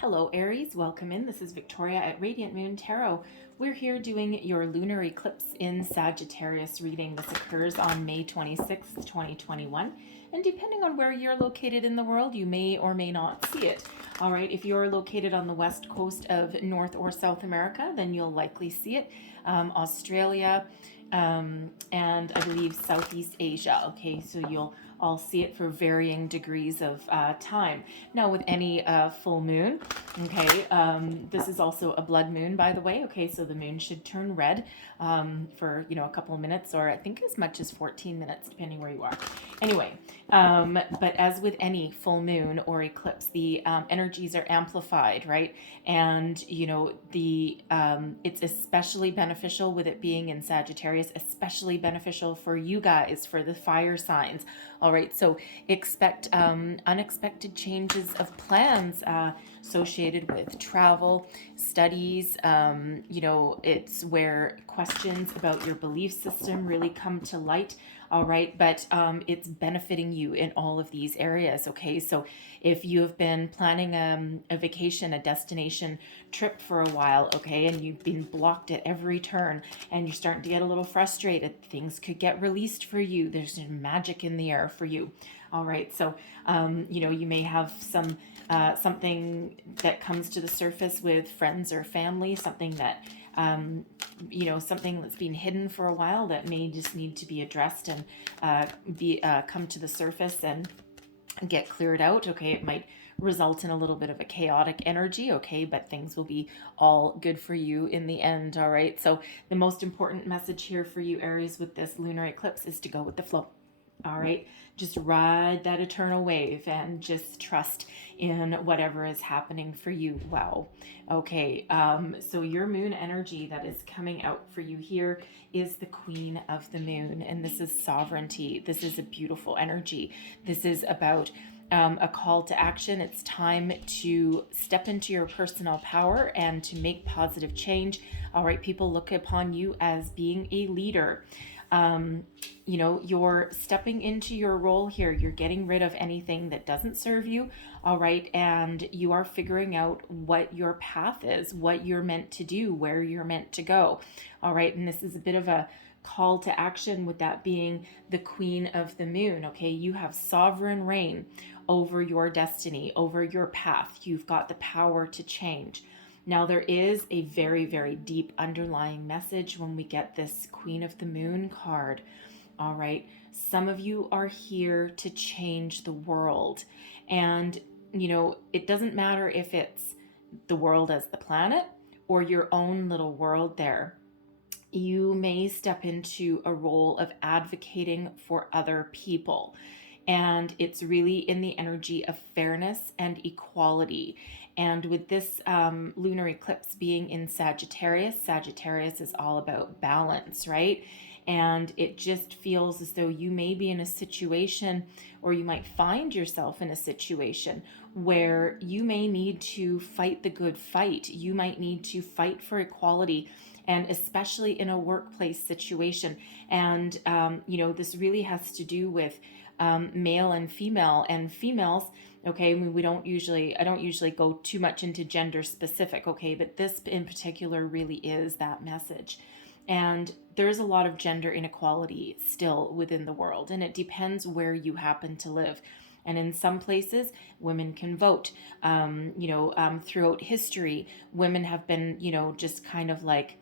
Hello Aries, welcome in. This is Victoria at Radiant Moon Tarot. We're here doing your lunar eclipse in Sagittarius reading. This occurs on May 26th, 2021. And depending on where you're located in the world, you may or may not see it. All right, if you're located on the west coast of North or South America, then you'll likely see it. Australia, and I believe Southeast Asia. Okay, so you'll all see it for varying degrees of time. Now, with any full moon, okay, this is also a blood moon, by the way. Okay, so the moon should turn red for a couple of minutes, or I think as much as 14 minutes, depending where you are. Anyway, but as with any full moon or eclipse, the energies are amplified, right? And it's especially beneficial with it being in Sagittarius, especially beneficial for you guys, for the fire signs. All right, so expect unexpected changes of plans associated with travel, studies. It's where questions about your belief system really come to light. All right, but it's benefiting you in all of these areas. Okay, so if you have been planning a vacation, a destination trip for a while, okay, and you've been blocked at every turn and you're starting to get a little frustrated, things could get released for you. There's magic in the air for you. All right, so you may have something that comes to the surface with friends or family, something that something that's been hidden for a while that may just need to be addressed and come to the surface and get cleared out. Okay, it might result in a little bit of a chaotic energy, okay, but things will be all good for you in the end. All right, so the most important message here for you Aries with this lunar eclipse is to go with the flow. All right, just ride that eternal wave and just trust in whatever is happening for you. Wow. Okay, so your moon energy that is coming out for you here is the Queen of the Moon, and this is sovereignty. This is a beautiful energy. This is about a call to action. It's time to step into your personal power and to make positive change. All right, people look upon you as being a leader. You're stepping into your role here. You're getting rid of anything that doesn't serve you. All right. And you are figuring out what your path is, what you're meant to do, where you're meant to go. All right. And this is a bit of a call to action with that being the Queen of the Moon. Okay. You have sovereign reign over your destiny, over your path. You've got the power to change. Now, there is a very, very deep underlying message when we get this Queen of the Moon card. All right. Some of you are here to change the world. And, it doesn't matter if it's the world as the planet or your own little world there. You may step into a role of advocating for other people. And it's really in the energy of fairness and equality. And with this lunar eclipse being in Sagittarius, Sagittarius is all about balance, right? And it just feels as though you may be in a situation, or you might find yourself in a situation where you may need to fight the good fight. You might need to fight for equality, and especially in a workplace situation. And, this really has to do with male and females. Okay, I don't usually go too much into gender specific, okay, but this in particular really is that message. And there's a lot of gender inequality still within the world, and it depends where you happen to live. And in some places, women can vote. Throughout history, women have been, just kind of like,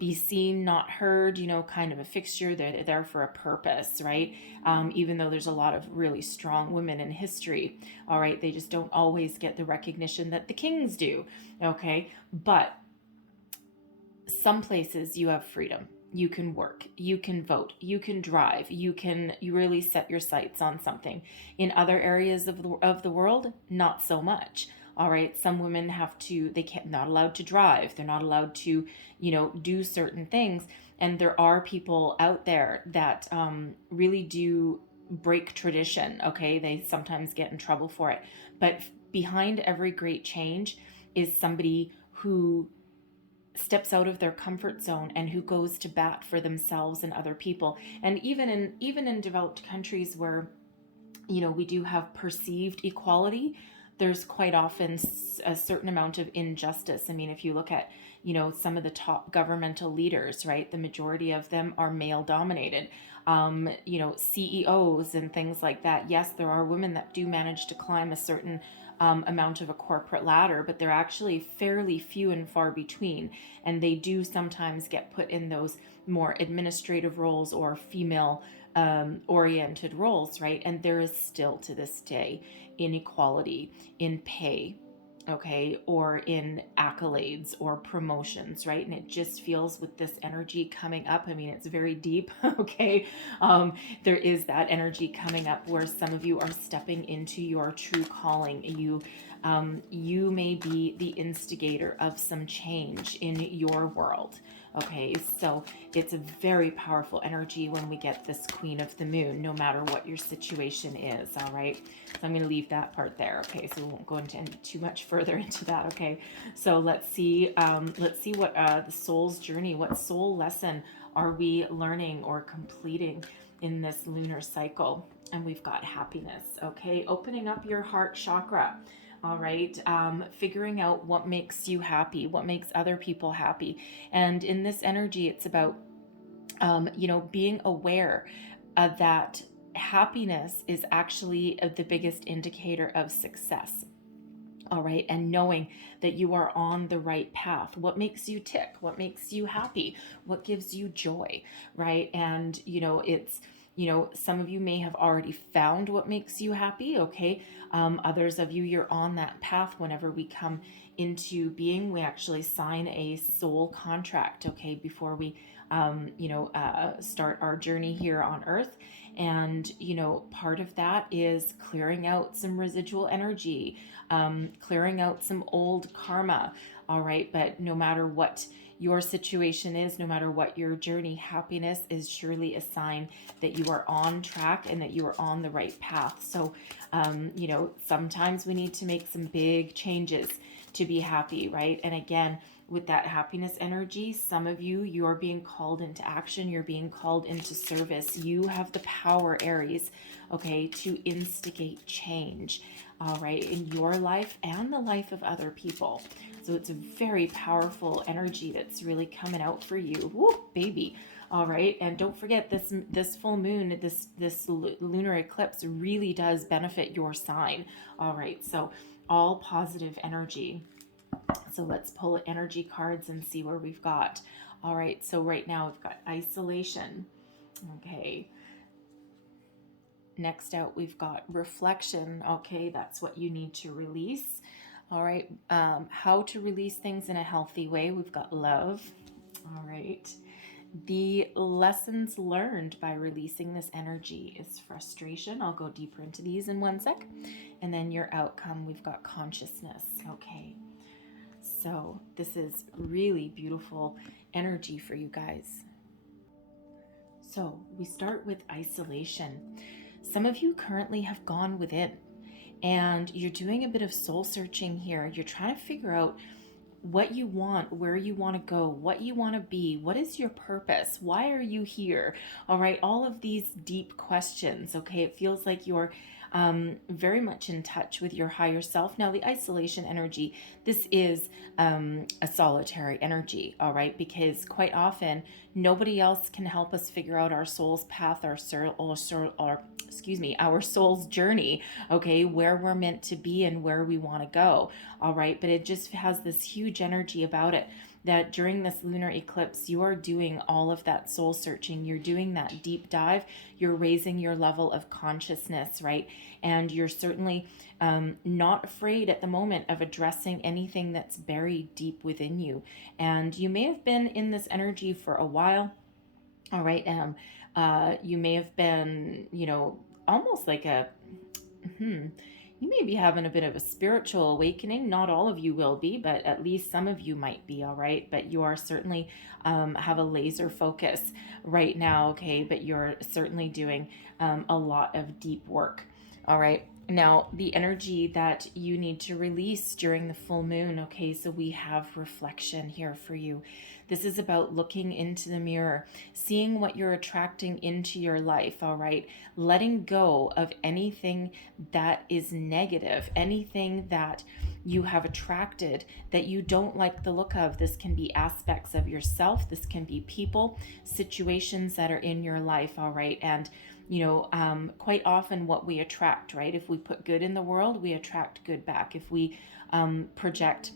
be seen, not heard, kind of a fixture. They're there for a purpose, right? Even though there's a lot of really strong women in history, all right, they just don't always get the recognition that the kings do, okay? But some places you have freedom. You can work, you can vote, you can drive, you really set your sights on something. In other areas of the world, not so much. All right, some women not allowed to drive. They're not allowed to, do certain things. And there are people out there that really do break tradition. Okay, they sometimes get in trouble for it. But behind every great change is somebody who steps out of their comfort zone and who goes to bat for themselves and other people. And even in developed countries where we do have perceived equality, there's quite often a certain amount of injustice. I mean, if you look at, some of the top governmental leaders, right, the majority of them are male dominated. CEOs and things like that. Yes, there are women that do manage to climb a certain amount of a corporate ladder, but they're actually fairly few and far between. And they do sometimes get put in those more administrative roles or female oriented roles, right? And there is still to this day inequality in pay, okay, or in accolades or promotions, right? And it just feels with this energy coming up, I mean, it's very deep, okay? There is that energy coming up where some of you are stepping into your true calling. You may be the instigator of some change in your world. Okay, so it's a very powerful energy when we get this Queen of the Moon, no matter what your situation is, all right? So I'm going to leave that part there, okay? So we won't go into too much further into that, okay? So let's see what the soul's journey, what soul lesson are we learning or completing in this lunar cycle? And we've got happiness, okay? Opening up your heart chakra. All right. Figuring out what makes you happy, what makes other people happy. And in this energy, it's about, being aware that happiness is actually the biggest indicator of success. All right. And knowing that you are on the right path. What makes you tick? What makes you happy? What gives you joy? Right. And, some of you may have already found what makes you happy. Okay. Others of you, you're on that path. Whenever we come into being, we actually sign a soul contract. Okay. Before we, start our journey here on earth. And, part of that is clearing out some residual energy, clearing out some old karma. All right. But no matter what your situation is, no matter what your journey, happiness is surely a sign that you are on track and that you are on the right path. So, sometimes we need to make some big changes to be happy, right? And again, with that happiness energy, some of you, you're being called into action. You're being called into service. You have the power, Aries, okay, to instigate change, all right, in your life and the life of other people. So it's a very powerful energy that's really coming out for you. Woo, baby. All right. And don't forget this full moon, this lunar eclipse really does benefit your sign. All right. So all positive energy. So let's pull energy cards and see where we've got. All right. So right now we've got isolation. Okay. Next out, we've got reflection. Okay. That's what you need to release. All right. How to release things in a healthy way. We've got love. All right. The lessons learned by releasing this energy is frustration. I'll go deeper into these in one sec. And then your outcome, we've got consciousness. Okay. So this is really beautiful energy for you guys. So we start with isolation. Some of you currently have gone within and you're doing a bit of soul searching here. You're trying to figure out what you want, where you want to go, what you want to be, what is your purpose, why are you here? All right, all of these deep questions. Okay, it feels like you're very much in touch with your higher self. Now, the isolation energy, this is a solitary energy, all right, because quite often nobody else can help us figure out our soul's path, our soul's journey, okay, where we're meant to be and where we want to go, all right, but it just has this huge energy about it that during this lunar eclipse, you are doing all of that soul searching. You're doing that deep dive. You're raising your level of consciousness, right? And you're certainly not afraid at the moment of addressing anything that's buried deep within you. And you may have been in this energy for a while, all right? You may have been, almost like you may be having a bit of a spiritual awakening. Not all of you will be, but at least some of you might be, all right? But you are certainly have a laser focus right now, okay? But you're certainly doing a lot of deep work, all right? Now, the energy that you need to release during the full moon, okay, so we have reflection here for you. This is about looking into the mirror, seeing what you're attracting into your life, all right? Letting go of anything that is negative, anything that you have attracted that you don't like the look of. This can be aspects of yourself, this can be people, situations that are in your life, all right? And quite often what we attract, right? If we put good in the world, we attract good back. If we project,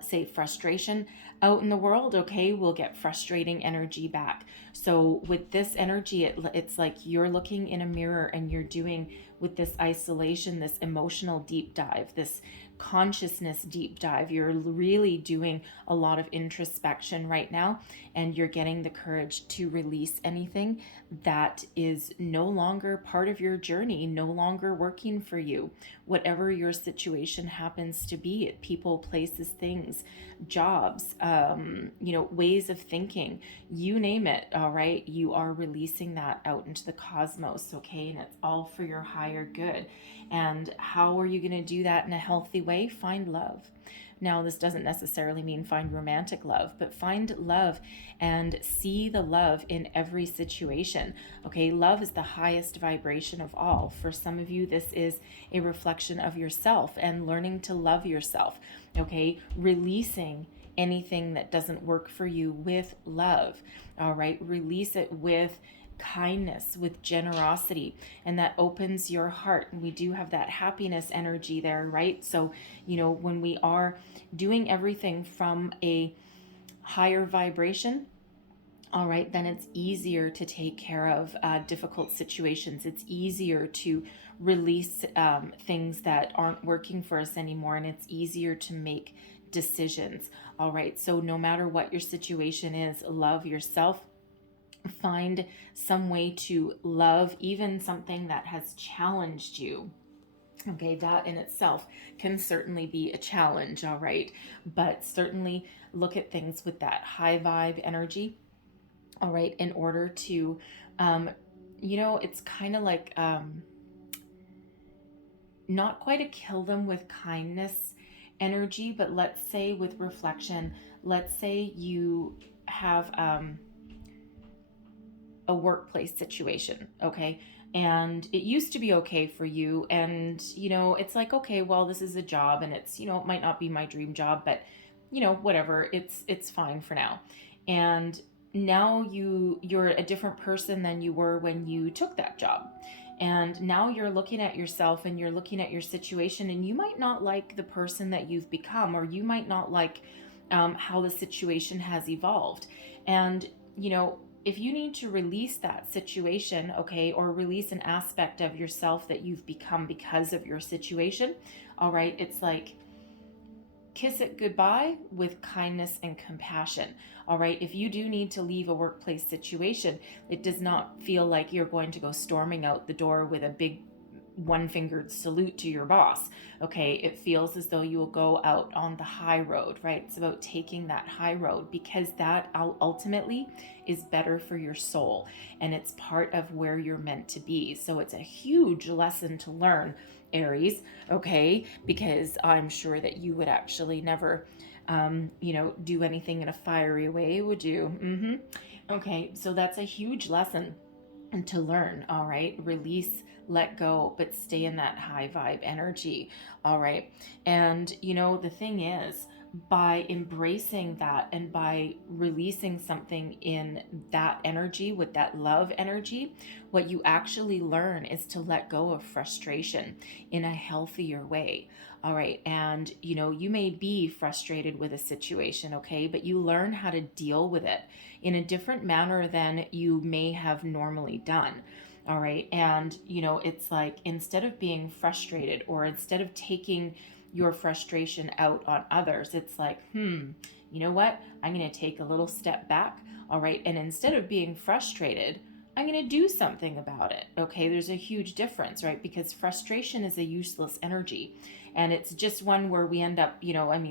say, frustration out in the world, okay, we'll get frustrating energy back. So with this energy, it's like you're looking in a mirror and you're doing, with this isolation, this emotional deep dive, this consciousness deep dive. You're really doing a lot of introspection right now, and you're getting the courage to release anything that is no longer part of your journey, no longer working for you. Whatever your situation happens to be, people, places, things, jobs, ways of thinking, you name it, all right? You are releasing that out into the cosmos, okay? And it's all for your higher good. And how are you going to do that in a healthy way? Find love. Now, this doesn't necessarily mean find romantic love, but find love and see the love in every situation. Okay, love is the highest vibration of all. For some of you, this is a reflection of yourself and learning to love yourself. Okay, releasing anything that doesn't work for you with love. All right, release it with kindness, with generosity, and that opens your heart. And we do have that happiness energy there, right? So, when we are doing everything from a higher vibration, all right, then it's easier to take care of difficult situations. It's easier to release things that aren't working for us anymore, and it's easier to make decisions. All right, so no matter what your situation is, love yourself. Find some way to love even something that has challenged you. Okay, that in itself can certainly be a challenge, all right? But certainly look at things with that high vibe energy, all right, in order to, it's kind of like not quite a kill them with kindness energy, but let's say with reflection, let's say you have a workplace situation, okay? And it used to be okay for you, and it's like, okay, well, this is a job, and it's, it might not be my dream job, but whatever, it's fine for now. And now you're a different person than you were when you took that job. And now you're looking at yourself and you're looking at your situation, and you might not like the person that you've become, or you might not like how the situation has evolved. And if you need to release that situation, okay, or release an aspect of yourself that you've become because of your situation, all right, it's like kiss it goodbye with kindness and compassion. All right, if you do need to leave a workplace situation, it does not feel like you're going to go storming out the door with a big one-fingered salute to your boss. Okay, it feels as though you will go out on the high road, right? It's about taking that high road, because that ultimately is better for your soul, and it's part of where you're meant to be. So it's a huge lesson to learn, Aries, okay? Because I'm sure that you would actually never do anything in a fiery way, would you? Okay, so that's a huge lesson to learn, all right? Release, let go, but stay in that high vibe energy, all right? And the thing is, by embracing that and by releasing something in that energy, with that love energy, what you actually learn is to let go of frustration in a healthier way. All right. And you may be frustrated with a situation, okay, but you learn how to deal with it in a different manner than you may have normally done. All right. And it's like, instead of being frustrated, or instead of taking your frustration out on others, it's like, you know what? I'm going to take a little step back. All right. And instead of being frustrated, I'm going to do something about it. Okay. There's a huge difference, right? Because frustration is a useless energy. And it's just one where we end up,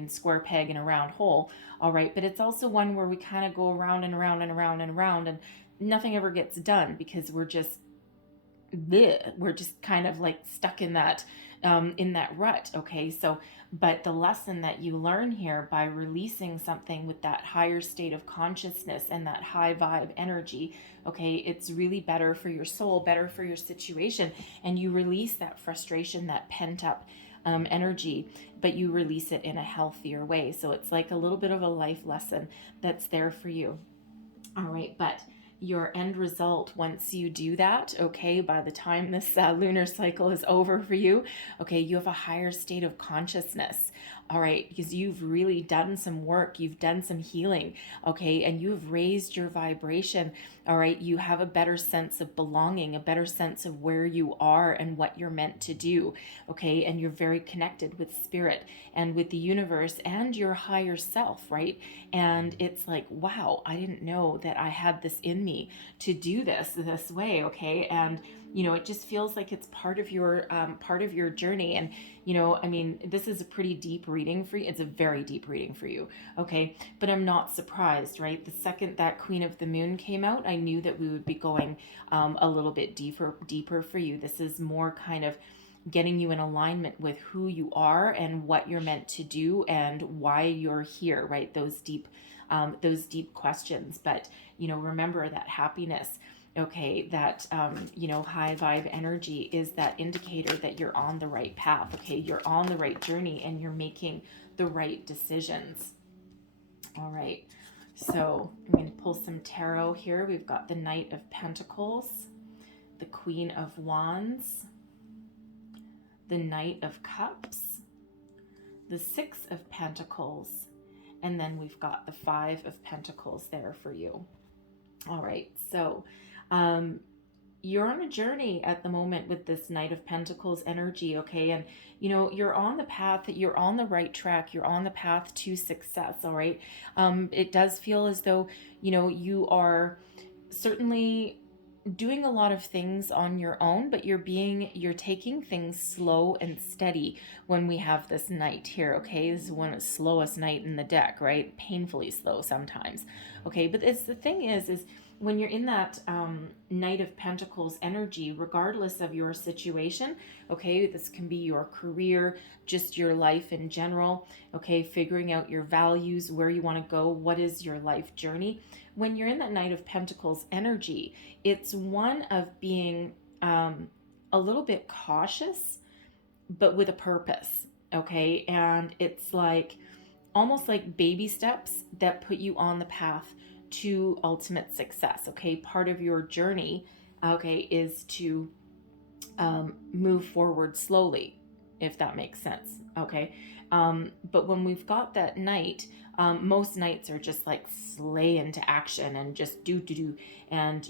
square peg in a round hole. All right. But it's also one where we kind of go around and around and around and around, and nothing ever gets done, because we're just bleh, we're just kind of like stuck in that rut. Okay, so but the lesson that you learn here by releasing something with that higher state of consciousness and that high vibe energy, okay, it's really better for your soul, better for your situation, and you release that frustration, that pent up energy, but you release it in a healthier way. So it's like a little bit of a life lesson that's there for you. All right, but your end result, once you do that, okay, by the time this lunar cycle is over for you, okay, you have a higher state of consciousness. All right, because you've really done some work, you've done some healing, okay, and you've raised your vibration. All right, you have a better sense of belonging, a better sense of where you are and what you're meant to do, okay, and you're very connected with spirit and with the universe and your higher self, right? And it's like, wow, I didn't know that I had this in me to do this way, okay? And it just feels like it's part of your journey. And I mean, this is a pretty deep reading for you. It's a very deep reading for you, okay? But I'm not surprised, right? The second that Queen of the Moon came out, I knew that we would be going a little bit deeper for you. This is more kind of getting you in alignment with who you are and what you're meant to do and why you're here, right? Those deep questions. But remember that happiness, okay, that high vibe energy is that indicator that you're on the right path, okay? You're on the right journey and you're making the right decisions. All right, so I'm going to pull some tarot here. We've got the Knight of Pentacles, the Queen of Wands, the Knight of Cups, the Six of Pentacles, and then we've got the Five of Pentacles there for you. All right, so you're on a journey at the moment with this Knight of Pentacles energy, okay? And you're on the path, you're on the right track, you're on the path to success, all right? It does feel as though you are certainly doing a lot of things on your own, but you're taking things slow and steady when we have this Knight here, okay? This is one of the slowest Knight in the deck, right? Painfully slow sometimes, okay? But the thing is when you're in that Knight of Pentacles energy, regardless of your situation, okay, this can be your career, just your life in general, okay, figuring out your values, where you want to go, what is your life journey. When you're in that Knight of Pentacles energy, it's one of being a little bit cautious, but with a purpose, okay? And it's like almost like baby steps that put you on the path to ultimate success, okay? Part of your journey, okay, is to move forward slowly, if that makes sense, okay? But when we've got that Knight, most Knights are just like slay into action and just do, and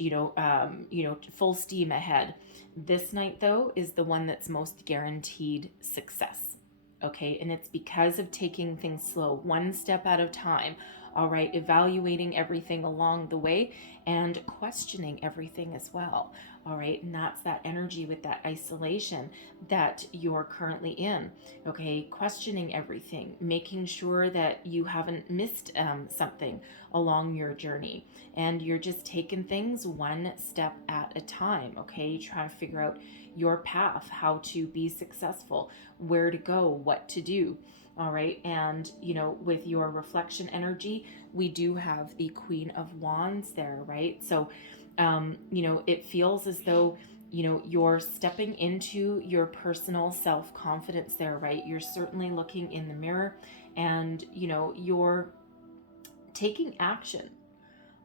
full steam ahead. This Knight, though, is the one that's most guaranteed success, okay? And it's because of taking things slow, one step at a time, all right, evaluating everything along the way and questioning everything as well, all right? And that's that energy with that isolation that you're currently in, okay? Questioning everything, making sure that you haven't missed something along your journey, and you're just taking things one step at a time, okay? Trying to figure out your path, how to be successful, where to go, what to do. All right. And, with your reflection energy, we do have the Queen of Wands there, right? So, it feels as though, you're stepping into your personal self-confidence there, right? You're certainly looking in the mirror and, you're taking action.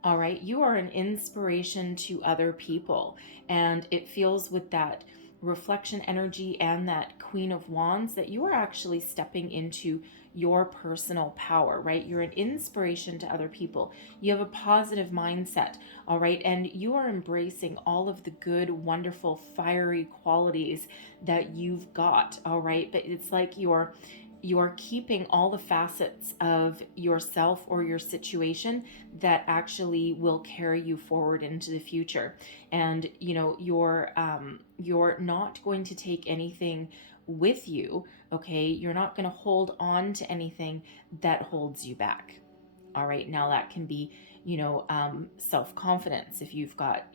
All right. You are an inspiration to other people. And it feels with that reflection energy and that Queen of Wands that you are actually stepping into your personal power, right? You're an inspiration to other people. You have a positive mindset, all right? And you are embracing all of the good, wonderful, fiery qualities that you've got, all right? But it's like you're keeping all the facets of yourself or your situation that actually will carry you forward into the future. And you're not going to take anything with you, okay? You're not going to hold on to anything that holds you back. All right. Now that can be, self-confidence. If you've got,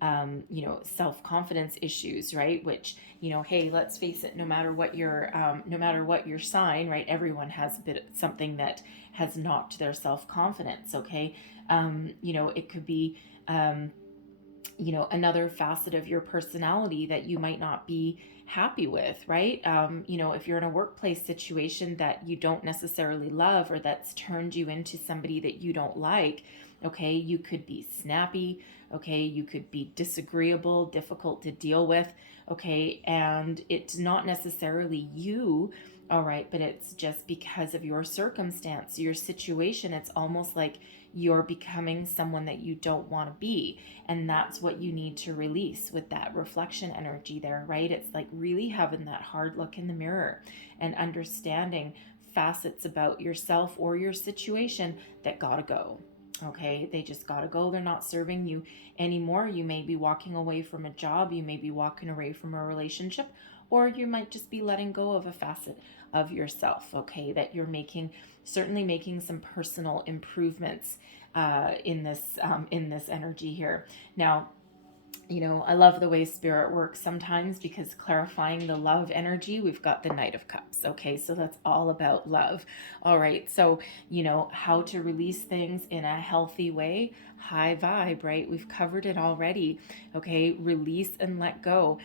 self-confidence issues, right? Which, hey, let's face it, no matter what your sign, right? Everyone has a bit something that has knocked their self-confidence. Okay. It could be, another facet of your personality that you might not be happy with, right? If you're in a workplace situation that you don't necessarily love, or that's turned you into somebody that you don't like, okay, you could be snappy, okay, you could be disagreeable, difficult to deal with, okay, and it's not necessarily you, all right, but it's just because of your circumstance, your situation. It's almost like you're becoming someone that you don't want to be. And that's what you need to release with that reflection energy there, right? It's like really having that hard look in the mirror and understanding facets about yourself or your situation that gotta go. Okay, they just gotta go. They're not serving you anymore. You may be walking away from a job, you may be walking away from a relationship, or you might just be letting go of a facet of yourself, okay, that you're certainly making some personal improvements in this energy here. Now, I love the way spirit works sometimes, because clarifying the love energy, we've got the Knight of Cups. Okay, so that's all about love. All right, so how to release things in a healthy way, high vibe, right? We've covered it already. Okay, release and let go.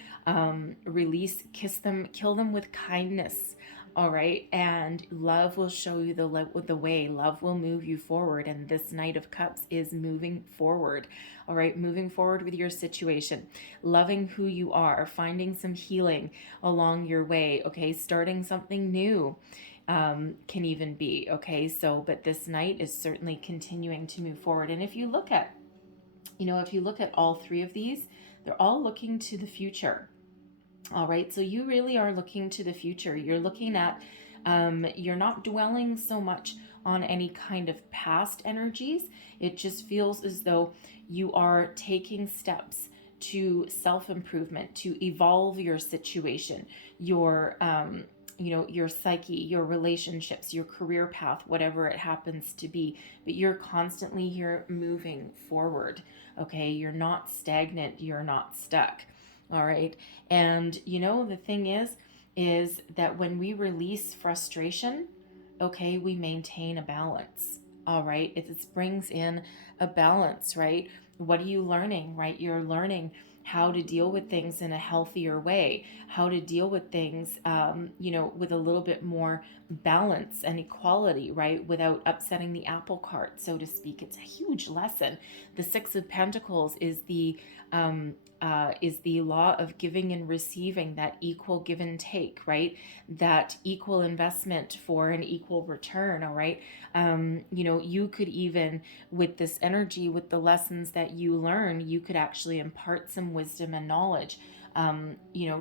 Release, kiss them, kill them with kindness. All right, and love will show you the way. Love will move you forward, and this Knight of Cups is moving forward. All right, moving forward with your situation, loving who you are, finding some healing along your way. Okay, starting something new can even be. Okay, so but this Knight is certainly continuing to move forward, and if you look at all three of these, they're all looking to the future. All right, so you really are looking to the future. You're looking at, you're not dwelling so much on any kind of past energies. It just feels as though you are taking steps to self-improvement, to evolve your situation, your psyche, your relationships, your career path, whatever it happens to be. But you're constantly here moving forward. Okay, you're not stagnant, you're not stuck. All right. And the thing is that when we release frustration, okay, we maintain a balance. All right. It brings in a balance, right? What are you learning, right? You're learning how to deal with things in a healthier way, how to deal with things, with a little bit more balance and equality, right? Without upsetting the apple cart, so to speak. It's a huge lesson. The Six of Pentacles is the law of giving and receiving, that equal give and take, right? That equal investment for an equal return, all right? You could even, with this energy, with the lessons that you learn, you could actually impart some wisdom and knowledge,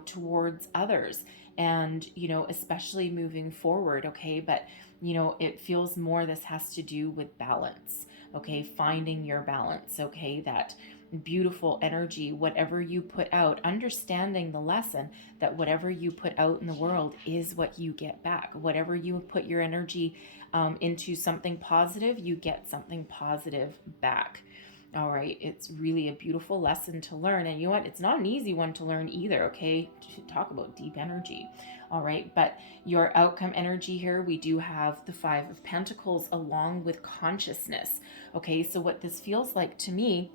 towards others. And, especially moving forward, okay? But, it feels more this has to do with balance, okay? Finding your balance, okay? That beautiful energy, whatever you put out, understanding the lesson that whatever you put out in the world is what you get back. Whatever you put your energy into something positive, you get something positive back. All right, it's really a beautiful lesson to learn. And you know what? It's not an easy one to learn either, okay? To talk about deep energy. All right, but your outcome energy here, we do have the Five of Pentacles along with consciousness. Okay, so what this feels like to me,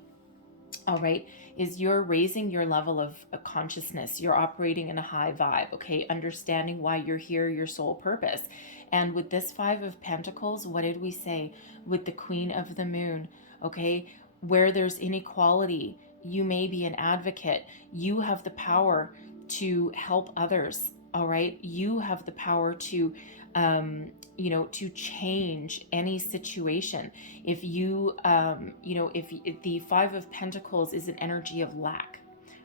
all right, is you're raising your level of consciousness. You're operating in a high vibe, okay? Understanding why you're here, your soul purpose. And with this Five of Pentacles, what did we say? With the Queen of the Moon, okay? Where there's inequality, you may be an advocate. You have the power to help others, all right? You have the power to to change any situation. If if the Five of Pentacles is an energy of lack,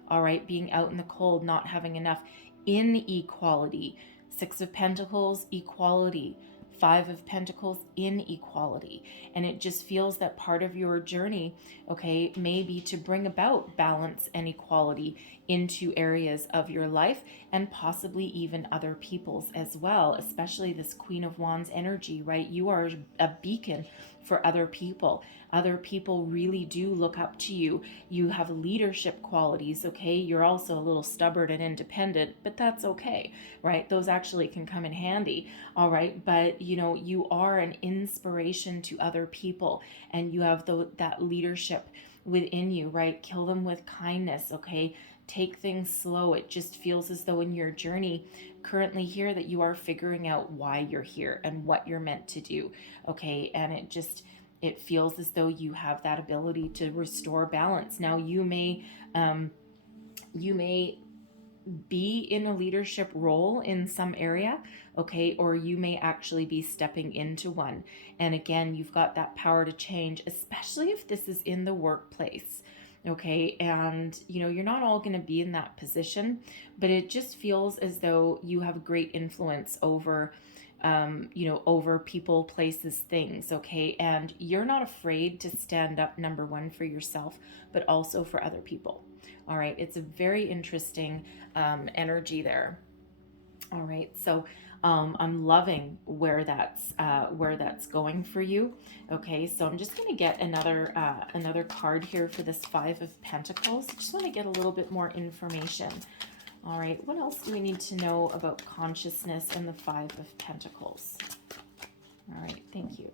all right, being out in the cold, not having enough, inequality. Six of Pentacles, equality. Five of Pentacles in equality. And it just feels that part of your journey, okay, may be to bring about balance and equality into areas of your life, and possibly even other people's as well, especially this Queen of Wands energy, right? You are a beacon for other people. Other people really do look up to you. You have leadership qualities, okay? You're also a little stubborn and independent, but that's okay, right? Those actually can come in handy, all right? But, you know, you are an inspiration to other people, and you have that leadership within you, right? Kill them with kindness, okay? Take things slow. It just feels as though in your journey currently here that you are figuring out why you're here and what you're meant to do, okay? And it feels as though you have that ability to restore balance. Now you may be in a leadership role in some area, okay, or you may actually be stepping into one. And again, you've got that power to change, especially if this is in the workplace, okay? And you know, you're not all going to be in that position, but it just feels as though you have great influence over over people, places, things, okay? And you're not afraid to stand up, number one, for yourself, but also for other people. All right, it's a very interesting energy there. All right, so I'm loving where that's going for you. Okay, so I'm just going to get another card here for this Five of Pentacles. Just want to get a little bit more information. All right, what else do we need to know about consciousness and the Five of Pentacles? All right, thank you.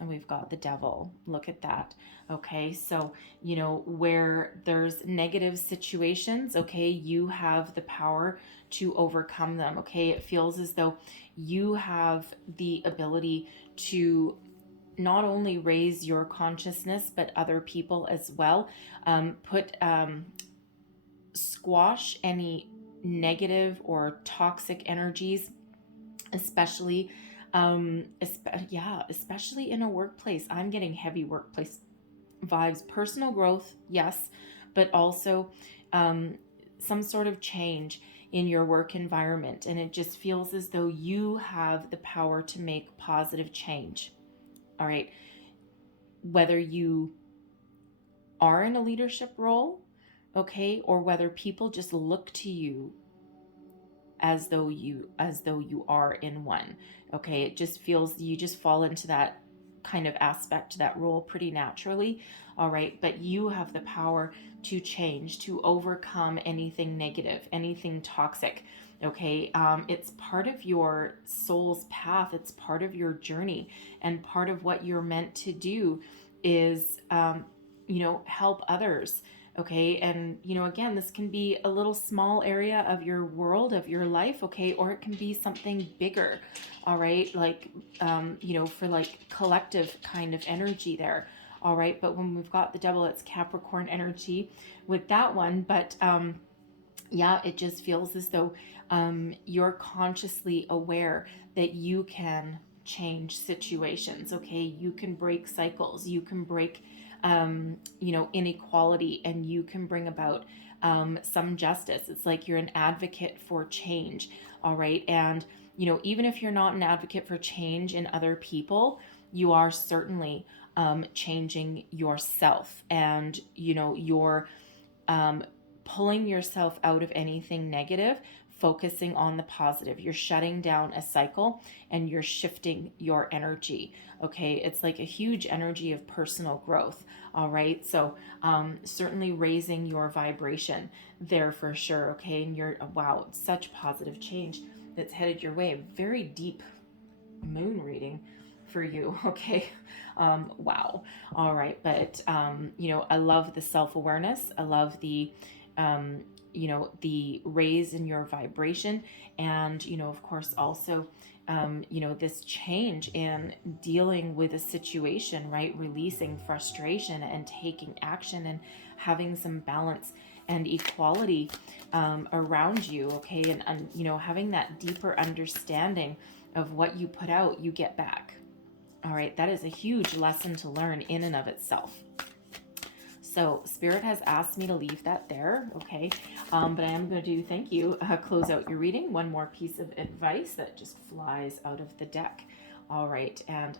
And we've got the Devil. Look at that. Okay, so, you know, where there's negative situations, okay, you have the power to overcome them, okay? It feels as though you have the ability to not only raise your consciousness, but other people as well. Squash any negative or toxic energies, especially especially in a workplace. I'm getting heavy workplace vibes. Personal growth, yes, but also some sort of change in your work environment. And it just feels as though you have the power to make positive change. All right, whether you are in a leadership role, okay, or whether people just look to you as though you are in one, okay? It just feels you just fall into that kind of aspect, that role pretty naturally, all right? But you have the power to change, to overcome anything negative, anything toxic, okay? It's part of your soul's path. It's part of your journey, and part of what you're meant to do is help others. Okay, and again, this can be a little small area of your world, of your life, okay, or it can be something bigger, all right, like for like collective kind of energy there, all right. But when we've got the Devil, it's Capricorn energy with that one. But yeah, it just feels as though you're consciously aware that you can change situations, okay? You can break cycles, you can break inequality, and you can bring about some justice. It's like you're an advocate for change, all right? And, even if you're not an advocate for change in other people, you are certainly changing yourself, and, you're pulling yourself out of anything negative, focusing on the positive. You're shutting down a cycle and you're shifting your energy. Okay, it's like a huge energy of personal growth. All right, so certainly raising your vibration there for sure. Okay, and you're, wow, such positive change that's headed your way. Very deep moon reading for you. Okay, wow. All right, but I love the self-awareness. I love the the raise in your vibration, and of course also this change in dealing with a situation, right? Releasing frustration and taking action and having some balance and equality around you, okay? And having that deeper understanding of what you put out, you get back. All right, that is a huge lesson to learn in and of itself. So Spirit has asked me to leave that there, okay? But I am going to do, thank you, close out your reading. One more piece of advice that just flies out of the deck. All right, and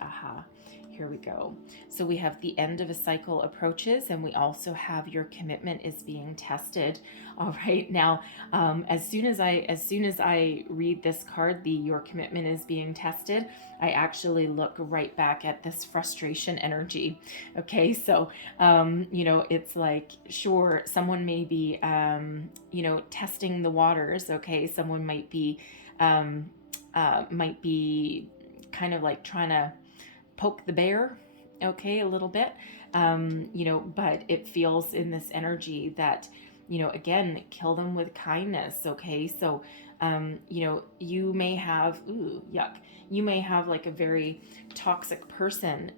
here we go. So we have the end of a cycle approaches, and we also have your commitment is being tested. All right, now as soon as I read this card, the your commitment is being tested, I actually look right back at this frustration energy. Okay, so it's like, sure, someone may be testing the waters. Okay, someone might be kind of like trying to poke the bear, okay, a little bit, but it feels in this energy that, again, kill them with kindness, okay? So, you may have, you may have like a very toxic person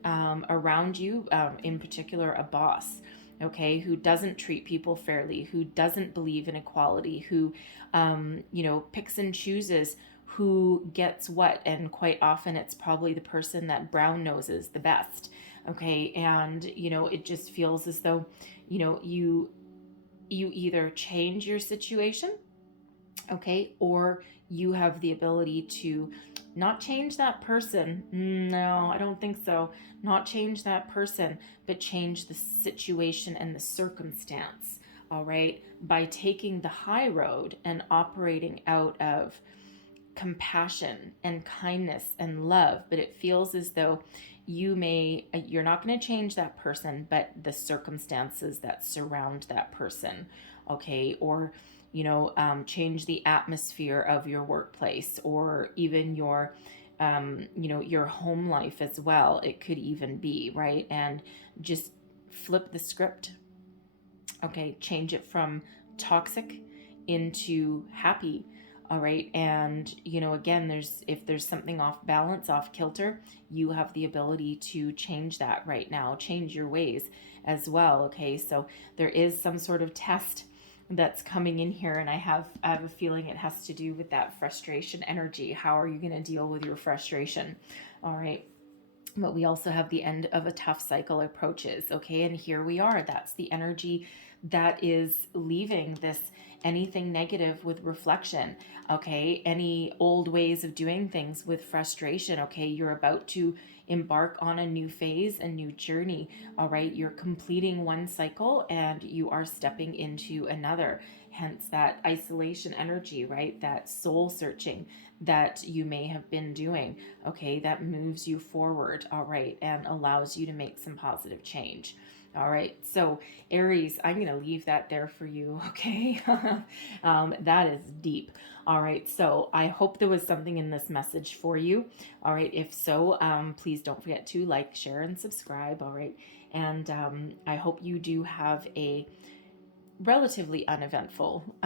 around you, in particular, a boss, okay, who doesn't treat people fairly, who doesn't believe in equality, who, picks and chooses who gets what, and quite often it's probably the person that brown noses the best, okay? And it just feels as though you either change your situation, okay, or you have the ability to not change that person. No, I don't think so. Not change that person, but change the situation and the circumstance, all right, by taking the high road and operating out of compassion and kindness and love. But it feels as though you're not going to change that person, but the circumstances that surround that person, okay? Or change the atmosphere of your workplace, or even your your home life as well. It could even be, right? And just flip the script, okay? Change it from toxic into happy. All right. And, again, if there's something off balance, off kilter, you have the ability to change that right now, change your ways as well. Okay. So there is some sort of test that's coming in here, and I have a feeling it has to do with that frustration energy. How are you going to deal with your frustration? All right. But we also have the end of a tough cycle approaches. Okay. And here we are. That's the energy that is leaving this anything negative with reflection. Okay. Any old ways of doing things with frustration. Okay. You're about to embark on a new phase, a new journey. All right. You're completing one cycle and you are stepping into another. Hence that isolation energy, right? That soul searching that you may have been doing. Okay. That moves you forward. All right. And allows you to make some positive change. All right. So Aries, I'm going to leave that there for you. Okay. That is deep. All right. So I hope there was something in this message for you. All right. If so, please don't forget to like, share, and subscribe. All right. And I hope you do have a relatively uneventful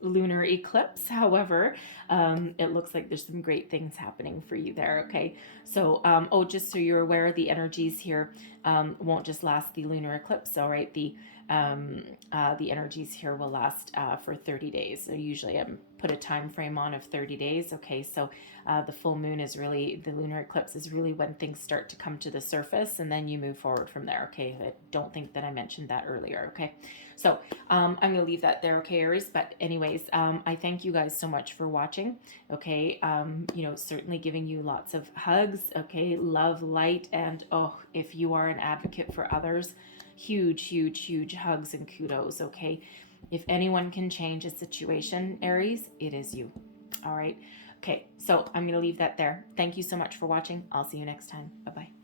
lunar eclipse. However, it looks like there's some great things happening for you there. Okay. So, just so you're aware, the energies here won't just last the lunar eclipse. All right. The energies here will last for 30 days. So usually I put a time frame on of 30 days. Okay. So the full moon is really, the lunar eclipse is really when things start to come to the surface, and then you move forward from there. Okay. I don't think that I mentioned that earlier. Okay. So I'm going to leave that there. Okay, Aries. But anyways, I thank you guys so much for watching. Okay. Certainly giving you lots of hugs. Okay. Love, light. And if you are an advocate for others, huge, huge, huge hugs and kudos. Okay. If anyone can change a situation, Aries, it is you. All right. Okay. So I'm going to leave that there. Thank you so much for watching. I'll see you next time. Bye-bye.